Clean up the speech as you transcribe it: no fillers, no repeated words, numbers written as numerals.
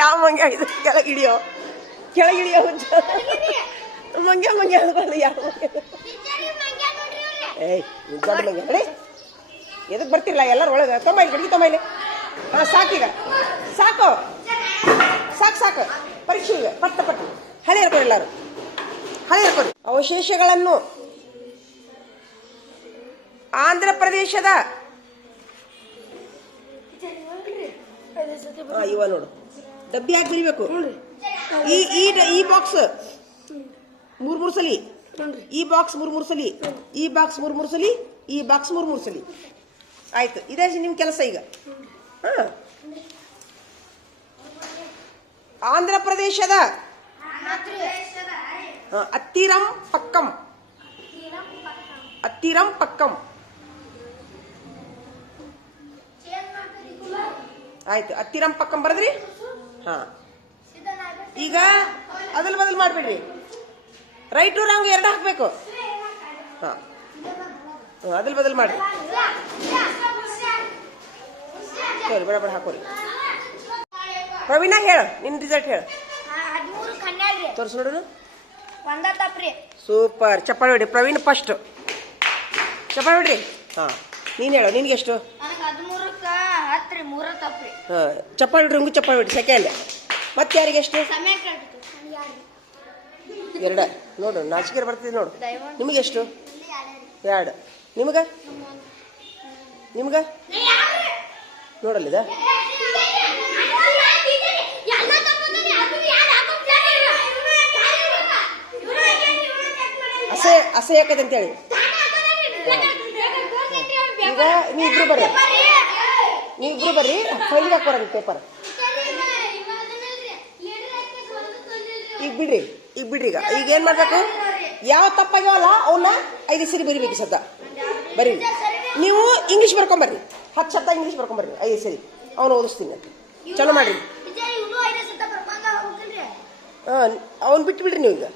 ಯಾವ ಮಂಗ್ಯ ಇದು ಕೆಳಗಿಡಿಯೋ ಮಂಗ್ಯ ಅಂದ್ಕೊಳ್ಳಿ ಯಾವ ಏಯ್ ದೊಡ್ಡ ಮಂಗ್ಯ ನೋಡಿ ಎದಕ್ಕೆ ಬರ್ತಿರಲ್ಲ ಎಲ್ಲರೂ ಒಳಗೆ ತೊಂಬೈಲಿ ಗಡಿಗೆ ತೊಂಬೈಲಿ ಹಾಂ ಸಾಕೀಗ ಸಾಕು ಸಾಕು ಪರೀಕ್ಷೆಗೆ ಪಟ್ಟ ಹಳೆ ಇರ್ಕೊಡಿ ಎಲ್ಲರೂ ಹಳೆ ಇರ್ಕೊಡಿ ಅವಶೇಷಗಳನ್ನು ಆಂಧ್ರ ಪ್ರದೇಶದ ಇವ ನೋಡು ಡಬ್ಬಿ ಹಾಕಿ ಬರಿಬೇಕು ಈ ಬಾಕ್ಸ್ ಮೂರ್ ಸಲಿ ಈ ಬಾಕ್ಸ್ ಮೂರ್ ಸಲಿ ಈ ಬಾಕ್ಸ್ ಮೂರ್ ಸಲಿ ಈ ಬಾಕ್ಸ್ ಮೂರ್ ಸಲಿ ಆಯ್ತು ಇದೇ ನಿಮ್ ಕೆಲಸ ಈಗ ಆಂಧ್ರ ಪ್ರದೇಶದ ಅತ್ತಿರಂ ಪಕ್ಕಂ ಆಯ್ತು ಅತ್ತಿರಂ ಪಕ್ಕಂ ಬರದ್ರಿ ಹಾ ಈಗ ಅದಲ್ ಬದಲ್ ಮಾಡ್ಬಿಡ್ರಿ ರೈಟ್ ರಾಂಗ್ ಎರಡು ಹಾಕ್ಬೇಕು ಹಾ ಅದಲ್ ಬದಲ್ ಮಾಡ್ರಿ ಬಡ ಹಾಕೋರಿ ಪ್ರವೀಣ ಹೇಳ ನಿನ್ ರಿಸಲ್ಟ್ ಹೇಳ ತೋರ್ಸ್ ನೋಡು ಸೂಪರ್ ಚಪ್ಪಾಳಿ ಹೊಡಿ ಪ್ರವೀಣ್ ಫಸ್ಟ್ ಚಪ್ಪಾಳಿ ಹೊಡ್ರಿ ಹಾ ನೀನ್ ಹೇಳು ನಿನ್ಗೆ ಎಷ್ಟು ಚಪ್ಪಾಳಿ ಹೊಡ್ರಿ ಹಂಗು ಚಪ್ಪಾಳಿ ಹೊಡ್ರಿ ಸೆಕೆಂಡ್ ಮತ್ತೆ ಯಾರಿಗೆ ಎಷ್ಟು ಎರಡ ನೋಡು ನಾಚಿಕೆ ಬರ್ತಿದ್ ನೋಡು ನಿಮಗೆ ಎಷ್ಟು ಎರಡು ನಿಮ್ಗ ನೋಡಲ್ಲಿದ ಅಸಹ್ಯ ಯಾಕೈತೆ ಅಂತೇಳಿ ಈಗ ನೀವಿಬ್ರು ಬರ್ರಿ ಫೈಲಿಗೆ ಹಾಕೋರ ಪೇಪರ್ ಈಗ ಬಿಡ್ರಿ ಈಗ ಏನ್ ಮಾಡ್ಬೇಕು ಯಾವ ತಪ್ಪಾಗ್ಯಾವಲ್ಲ ಅವನ್ನ 5 ಸರಿ ಬರಿಬೇಕು ಸದ್ದ ಬರೀ ನೀವು ಇಂಗ್ಲೀಷ್ ಬರ್ಕೊಂಬರ್ರಿ 10 ಶಬ್ದ ಇಂಗ್ಲೀಷ್ ಬರ್ಕೊಂಬರ್ರಿ 5 ಸರಿ ಅವನು ಓದಿಸ್ತೀನಿ ಅಂತ ಚಲೋ ಮಾಡ್ರಿ ಅವ್ನು ಬಿಟ್ಟು ಬಿಡ್ರಿ ನೀವು ಈಗ